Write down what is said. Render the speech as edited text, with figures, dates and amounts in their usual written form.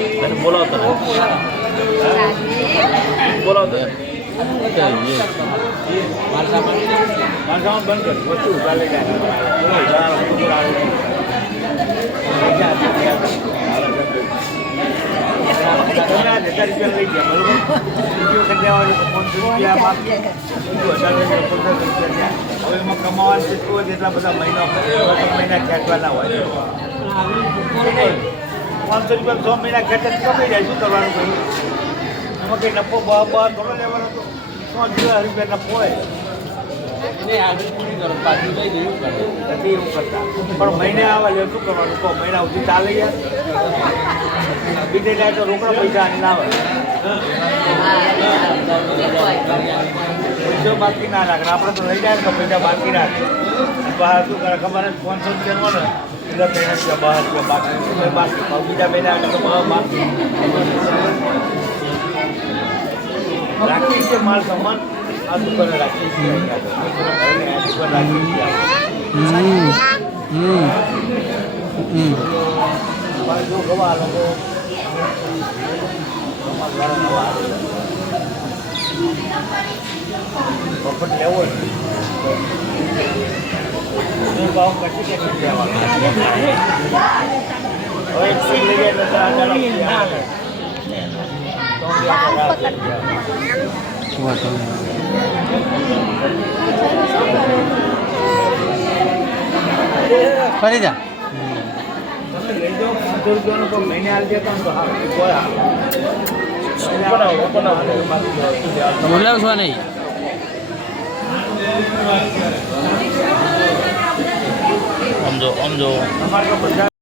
बोलावतो बोलावतो बंद कर वस्तू चाले હવે એમાં કમાવાનું જેટલું હોય એટલા બધા મહિના ખેંચવાના હોય 500 રૂપિયા 6 મહિના ખેંચે કમાઈ જાય શું કરવાનું ભાઈ એમાં કંઈ નફો બહાર થોડો લેવાનો તો 100 રૂપિયા નફો હોય નથી એવું કરતા પણ મહિને આવે એટલે શું કરવાનું કહો મહિના સુધી ચાલે ગયા બીજે જાય તો રોકડા પૈસા ના આવે પૈસો બાકી ના રાખે આપણે તો લઈ જાય તો પૈસા બાકી રાખે બહાર શું કરે ખબર 500 રૂપિયા ને એટલે 3 રૂપિયા બાકી બીજા મહિના તો બાકી રાખી છે માલ સામાન આ દુકાને રાખી છે જો ગવા લોકો પ્રોફિટ લેવો ભાવ કશી કેટલી દેવાનું હવે એક સીટ લઈ જાય ફરી જા તમે લઈ જાઓ 500 રૂપિયાનો તો મહિને આવી જતો તો બોલાવશો નહીં સમજો તમારે તો બધા